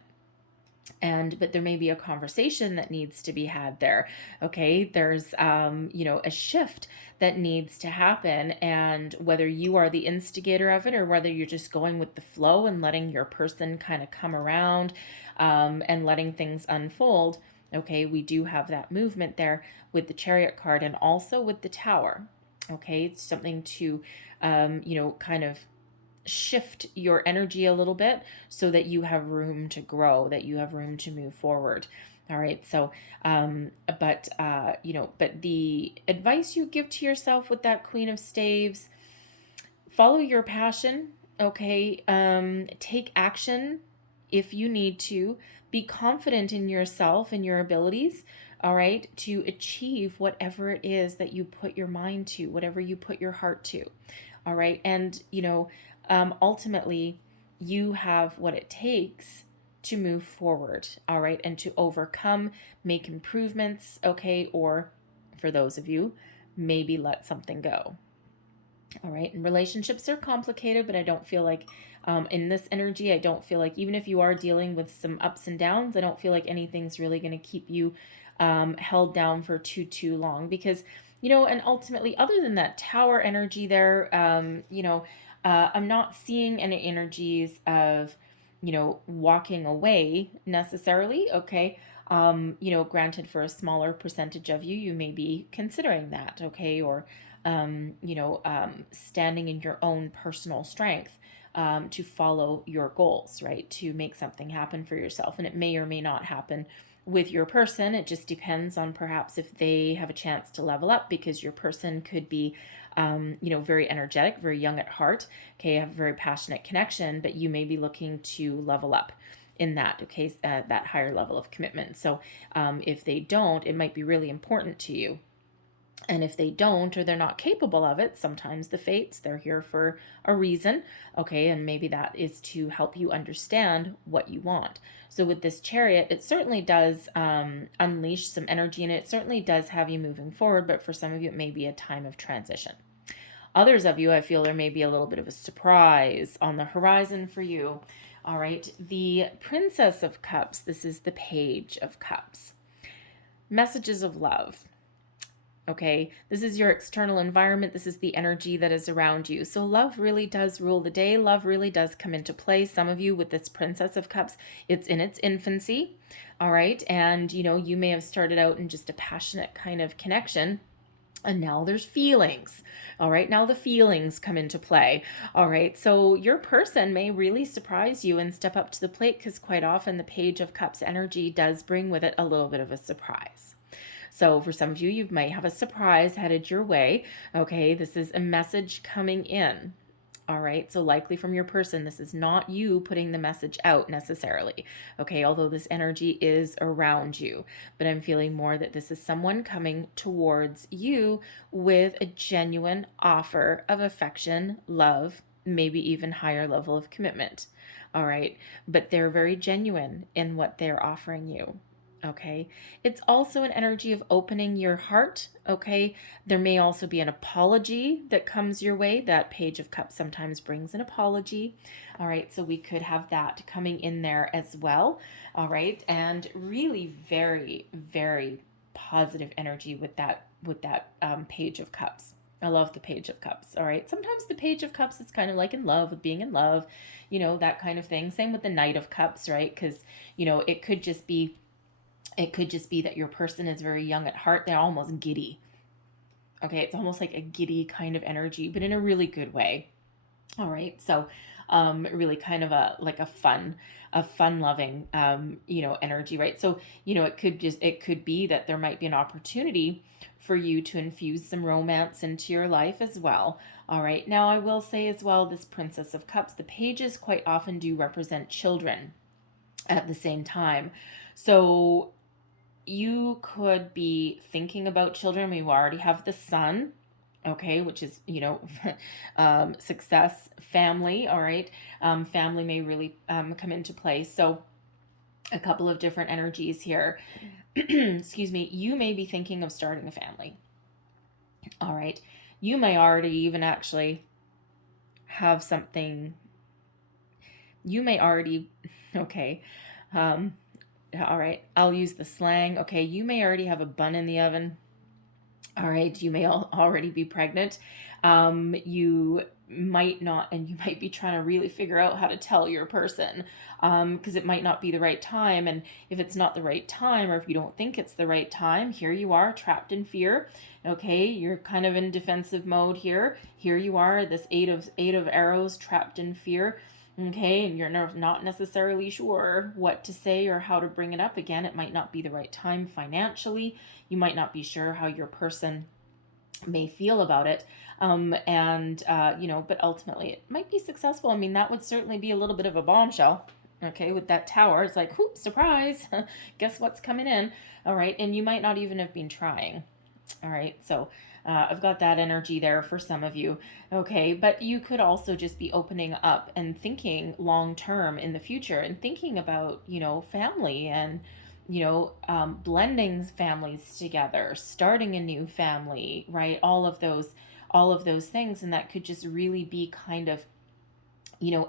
But there may be a conversation that needs to be had there, okay? There's a shift that needs to happen, and whether you are the instigator of it or whether you're just going with the flow and letting your person kind of come around, and letting things unfold, okay? We do have that movement there with the Chariot card and also with the Tower, okay? It's something to kind of shift your energy a little bit so that you have room to grow, that you have room to move forward. All right. So, but the advice you give to yourself with that Queen of Staves, follow your passion. Okay. Take action if you need to. Be confident in yourself and your abilities. All right. To achieve whatever it is that you put your mind to, whatever you put your heart to. All right. And, ultimately, you have what it takes to move forward, all right, and to overcome, make improvements, okay, or for those of you, maybe let something go. All right, and relationships are complicated, but I don't feel like in this energy, I don't feel like, even if you are dealing with some ups and downs, I don't feel like anything's really going to keep you held down for too long, because and ultimately, other than that Tower energy there, I'm not seeing any energies of, walking away necessarily, okay? Granted, for a smaller percentage of you, you may be considering that, okay? Or, standing in your own personal strength to follow your goals, right? To make something happen for yourself. And it may or may not happen with your person. It just depends on perhaps if they have a chance to level up, because your person could be very energetic, very young at heart, okay, have a very passionate connection, but you may be looking to level up in that, okay, that higher level of commitment. So if they don't, it might be really important to you. And if they don't, or they're not capable of it, sometimes the fates, they're here for a reason, okay? And maybe that is to help you understand what you want. So with this Chariot, it certainly does unleash some energy, and it certainly does have you moving forward, but for some of you, it may be a time of transition. Others of you, I feel there may be a little bit of a surprise on the horizon for you. All right, the Princess of Cups, this is the Page of Cups. Messages of love. Okay, this is your external environment. This is the energy that is around you. So love really does rule the day. Love really does come into play. Some of you with this Princess of Cups, it's in its infancy. All right. And, you may have started out in just a passionate kind of connection. And now there's feelings. All right. Now the feelings come into play. All right. So your person may really surprise you and step up to the plate, because quite often the Page of Cups energy does bring with it a little bit of a surprise. So for some of you, you might have a surprise headed your way. Okay, this is a message coming in. All right, so likely from your person. This is not you putting the message out necessarily. Okay, although this energy is around you, but I'm feeling more that this is someone coming towards you with a genuine offer of affection, love, maybe even higher level of commitment. All right, but they're very genuine in what they're offering you. Okay. It's also an energy of opening your heart. Okay. There may also be an apology that comes your way. That Page of Cups sometimes brings an apology. All right. So we could have that coming in there as well. All right. And really very, very positive energy with that Page of Cups. I love the Page of Cups. All right. Sometimes the Page of Cups is kind of like in love with being in love, that kind of thing. Same with the Knight of Cups, right? Because, it could just be that your person is very young at heart. They're almost giddy. Okay, it's almost like a giddy kind of energy, but in a really good way. All right, so really kind of a fun loving energy, right? So it could be that there might be an opportunity for you to infuse some romance into your life as well. All right, now I will say as well, this Princess of Cups, the pages quite often do represent children at the same time. So you could be thinking about children. We already have the Sun, okay, which is, success, family, all right. Family may really come into play. So a couple of different energies here. Excuse me. You may be thinking of starting a family. All right. You may already even actually have something. You may already, okay. All right, I'll use the slang. Okay, you may already have a bun in the oven. All right, you may already be pregnant. You might not, and you might be trying to really figure out how to tell your person, because it might not be the right time. And if it's not the right time, or if you don't think it's the right time, here you are trapped in fear. Okay, you're kind of in defensive mode here. Here you are, this eight of arrows, trapped in fear. Okay, and you're not necessarily sure what to say or how to bring it up. Again, it might not be the right time financially. You might not be sure how your person may feel about it. But ultimately it might be successful. I mean, that would certainly be a little bit of a bombshell. Okay, with that Tower, it's like, whoop, surprise. Guess what's coming in? All right, and you might not even have been trying. All right, so I've got that energy there for some of you. Okay, but you could also just be opening up and thinking long term in the future, and thinking about, family, and, blending families together, starting a new family, right? All of those things. And that could just really be kind of,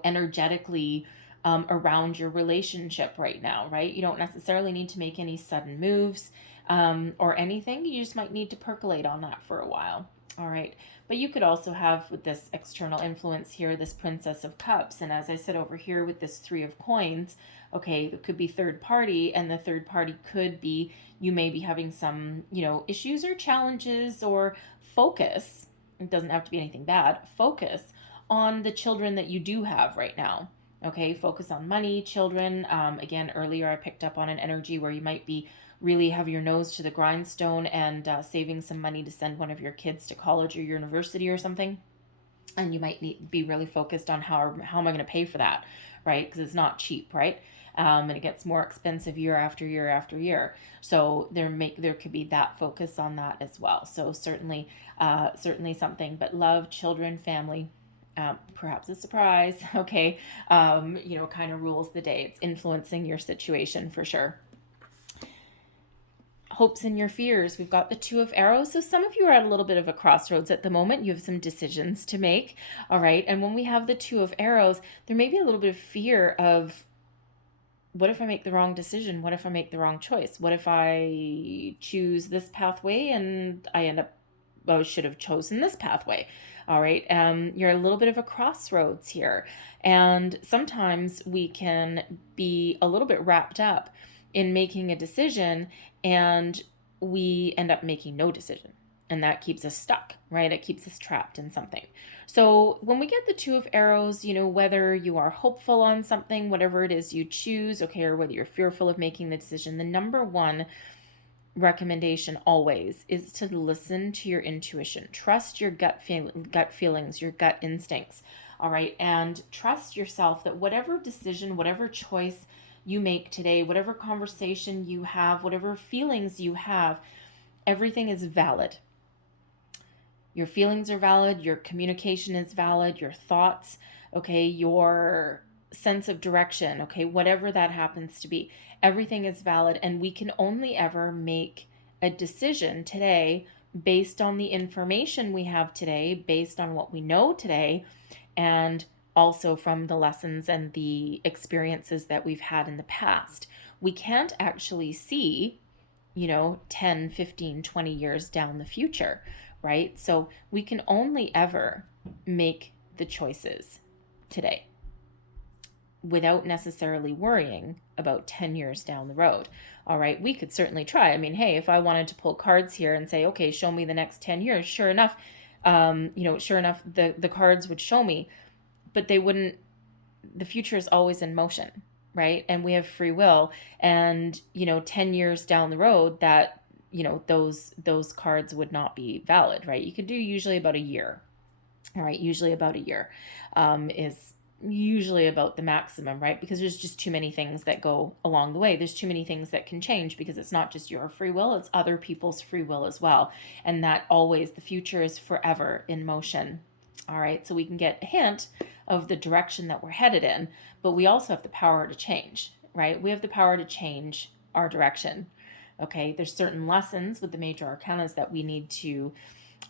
energetically around your relationship right now, right? You don't necessarily need to make any sudden moves or anything. You just might need to percolate on that for a while. All right. But you could also have, with this external influence here, this Princess of Cups. And as I said over here with this Three of Coins, okay, it could be third party. And the third party could be, you may be having some, issues or challenges, or focus. It doesn't have to be anything bad. Focus on the children that you do have right now. Okay, focus on money, children. Again, earlier I picked up on an energy where you might be really have your nose to the grindstone and saving some money to send one of your kids to college or university or something. And you might be really focused on how am I going to pay for that, right? Because it's not cheap, right? And it gets more expensive year after year after year. So there could be that focus on that as well. So certainly something. But love, children, family, perhaps a surprise, okay, kind of rules the day. It's influencing your situation for sure. Hopes and your fears. We've got the Two of Arrows. So some of you are at a little bit of a crossroads at the moment. You have some decisions to make. All right. And when we have the Two of Arrows, there may be a little bit of fear of what if I make the wrong decision? What if I make the wrong choice? What if I choose this pathway and I end up, well, I should have chosen this pathway. All right. You're a little bit of a crossroads here. And sometimes we can be a little bit wrapped up in making a decision and we end up making no decision. And that keeps us stuck, right? It keeps us trapped in something. So when we get the Two of Arrows, whether you are hopeful on something, whatever it is you choose, okay, or whether you're fearful of making the decision, the number one recommendation always is to listen to your intuition. Trust your gut feelings, your gut instincts, all right? And trust yourself that whatever decision, whatever choice you make today, whatever conversation you have, whatever feelings you have, everything is valid. Your feelings are valid, your communication is valid, your thoughts, okay, your sense of direction, okay, whatever that happens to be, everything is valid. And we can only ever make a decision today based on the information we have today, based on what we know today, and also from the lessons and the experiences that we've had in the past. We can't actually see 10, 15, 20 years down the future, right? So we can only ever make the choices today without necessarily worrying about 10 years down the road. All right, we could certainly try. I mean, hey, if I wanted to pull cards here and say, okay, show me the next 10 years, sure enough, the cards would show me, but they wouldn't. The future is always in motion, right? And we have free will, and 10 years down the road, that those cards would not be valid, right? You could do usually about a year. All right, usually about a year is usually about the maximum, right? Because there's just too many things that go along the way. There's too many things that can change, because it's not just your free will, it's other people's free will as well. And that always, the future is forever in motion. All right, so we can get a hint of the direction that we're headed in, but we also have the power to change, right? We have the power to change our direction. Okay, there's certain lessons with the major arcanas that we need to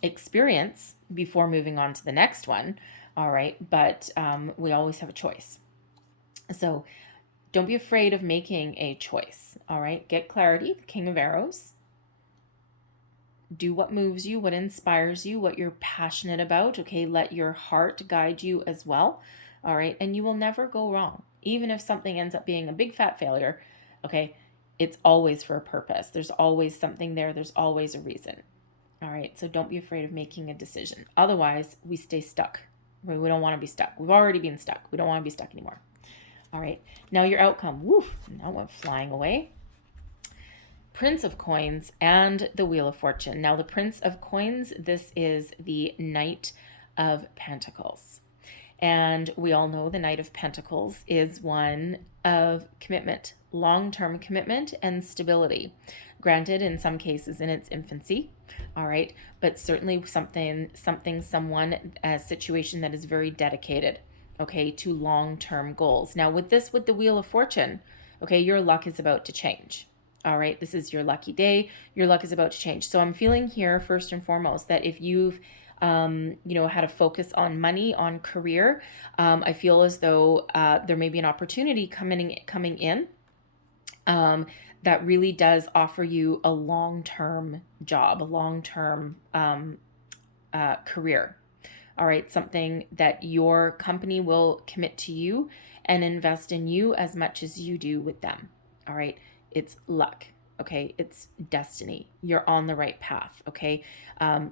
experience before moving on to the next one. All right, but we always have a choice. So don't be afraid of making a choice. All right, get clarity, the King of Arrows. Do what moves you, what inspires you, what you're passionate about. Okay, let your heart guide you as well. All right, and you will never go wrong. Even if something ends up being a big fat failure, okay, it's always for a purpose. There's always something there. There's always a reason. All right, so don't be afraid of making a decision. Otherwise, we stay stuck. We don't want to be stuck. We've already been stuck. We don't want to be stuck anymore. All right, now your outcome. Woo, that went flying away. Prince of Coins and the Wheel of Fortune. Now the Prince of Coins, this is the Knight of Pentacles. And we all know the Knight of Pentacles is one of commitment, long-term commitment and stability. Granted, in some cases in its infancy, all right, but certainly someone, a situation that is very dedicated, okay, to long-term goals. Now with the Wheel of Fortune, okay, your luck is about to change. All right, this is your lucky day. Your luck is about to change. So I'm feeling here, first and foremost, that if you've had a focus on money, on career, I feel as though there may be an opportunity coming in that really does offer you a long-term job, a long-term career. All right, something that your company will commit to you and invest in you as much as you do with them. All right, it's luck. Okay, it's destiny. You're on the right path. Okay,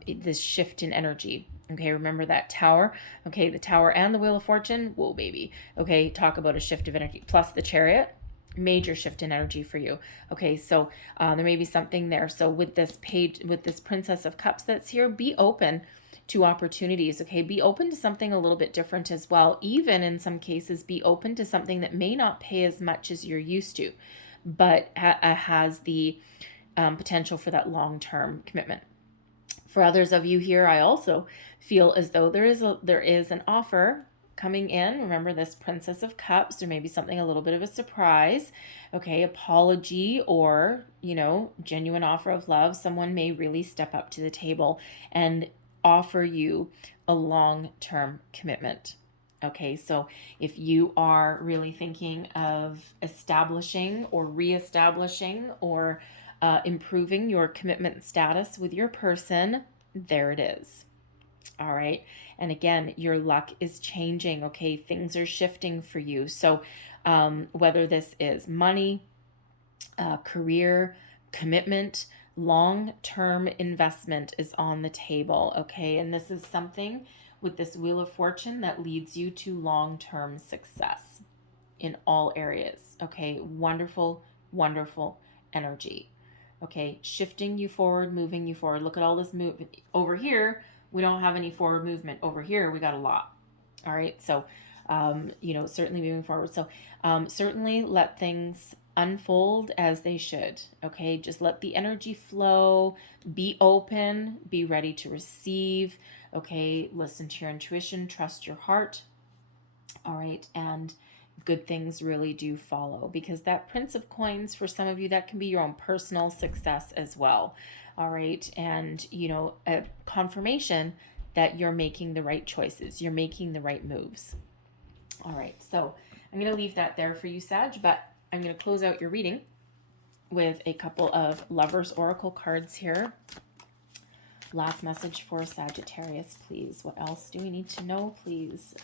this shift in energy. Okay, remember that Tower. Okay, the Tower and the Wheel of Fortune. Whoa, baby. Okay, talk about a shift of energy. Plus the Chariot, major shift in energy for you. Okay, so there may be something there. So with this page, with this Princess of Cups that's here, be open to opportunities. Okay, be open to something a little bit different as well. Even in some cases, be open to something that may not pay as much as you're used to, but has the potential for that long-term commitment. For others of you here, I also feel as though there is an offer coming in. Remember this Princess of Cups, there may be something a little bit of a surprise, okay, apology, or, genuine offer of love. Someone may really step up to the table and offer you a long-term commitment. Okay, so if you are really thinking of establishing or reestablishing or improving your commitment status with your person, there it is. All right. And again, your luck is changing. Okay. Things are shifting for you. So, whether this is money, career, commitment, long term investment is on the table. Okay. And this is something with this Wheel of Fortune that leads you to long term success in all areas. Okay. Wonderful, wonderful energy. Okay. Shifting you forward, moving you forward. Look at all this movement over here. We don't have any forward movement. Over here, we got a lot. All right. So, certainly moving forward. So, certainly let things unfold as they should. Okay. Just let the energy flow, be open, be ready to receive. Okay. Listen to your intuition, trust your heart. All right. And good things really do follow, because that Prince of Coins, for some of you, that can be your own personal success as well. All right. And, a confirmation that you're making the right choices, you're making the right moves. All right. So I'm going to leave that there for you, Sag, but I'm going to close out your reading with a couple of Lovers Oracle cards here. Last message for Sagittarius, please. What else do we need to know, please?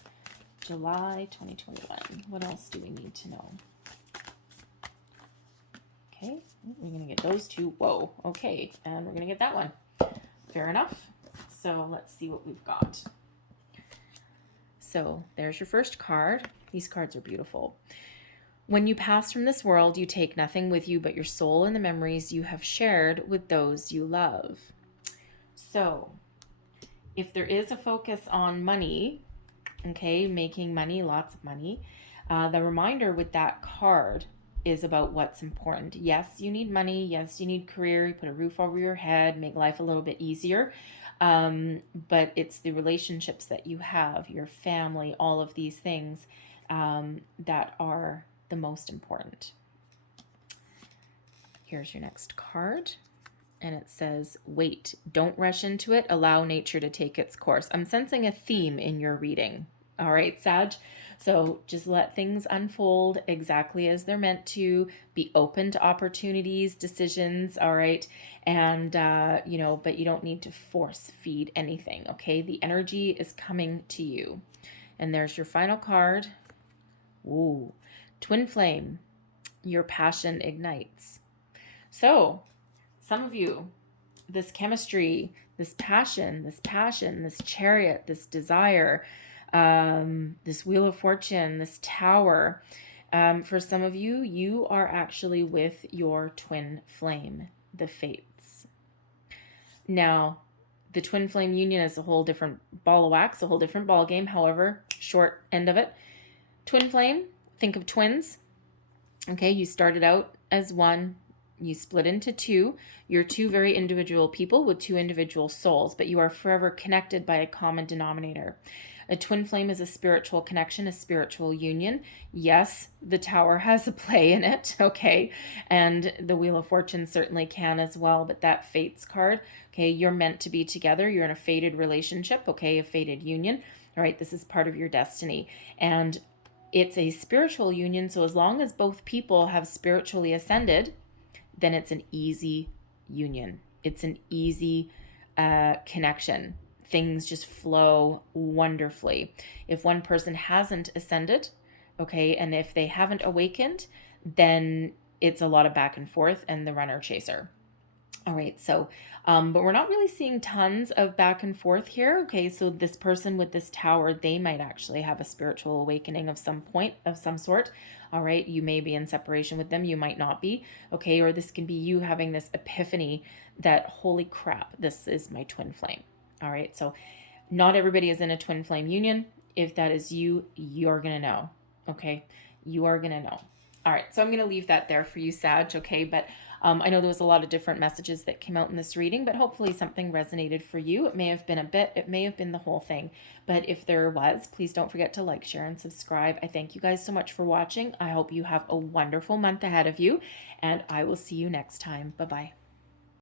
July 2021. What else do we need to know? Okay, we're going to get those two. Whoa, okay, and we're going to get that one. Fair enough. So let's see what we've got. So there's your first card. These cards are beautiful. When you pass from this world, you take nothing with you but your soul and the memories you have shared with those you love. So if there is a focus on money, okay, making money, lots of money, the reminder with that card is about what's important. Yes, you need money. Yes, you need career. You put a roof over your head, make life a little bit easier. But it's the relationships that you have, your family, all of these things that are the most important. Here's your next card. And it says, wait, don't rush into it. Allow nature to take its course. I'm sensing a theme in your reading. All right, Sag. So just let things unfold exactly as they're meant to. Be open to opportunities, decisions. All right. And, but you don't need to force feed anything. Okay. The energy is coming to you. And there's your final card. Ooh, Twin Flame. Your passion ignites. So, some of you, this chemistry, this passion, this chariot, this desire, this Wheel of Fortune, this Tower, for some of you, you are actually with your twin flame, the Fates. Now, the twin flame union is a whole different ball of wax, a whole different ball game. However, short end of it. Twin flame, think of twins. Okay, you started out as one. You split into two. You're two very individual people with two individual souls, but you are forever connected by a common denominator. A twin flame is a spiritual connection, a spiritual union. Yes, the Tower has a play in it, okay? And the Wheel of Fortune certainly can as well, but that Fates card, okay, you're meant to be together. You're in a fated relationship, okay, a fated union. All right, this is part of your destiny. And it's a spiritual union, so as long as both people have spiritually ascended, then it's an easy union. It's an easy connection. Things just flow wonderfully. If one person hasn't ascended, okay, and if they haven't awakened, then it's a lot of back and forth and the runner chaser. All right, so, but we're not really seeing tons of back and forth here. Okay, so this person with this Tower, they might actually have a spiritual awakening of some point, of some sort. All right, you may be in separation with them, you might not be. Okay, or this can be you having this epiphany that, holy crap, this is my twin flame. All right, so not everybody is in a twin flame union. If that is you, you're going to know. Okay, you are going to know. All right, so I'm going to leave that there for you, Sag, okay? But I know there was a lot of different messages that came out in this reading, but hopefully something resonated for you. It may have been a bit, it may have been the whole thing. But if there was, please don't forget to like, share, and subscribe. I thank you guys so much for watching. I hope you have a wonderful month ahead of you, and I will see you next time. Bye-bye.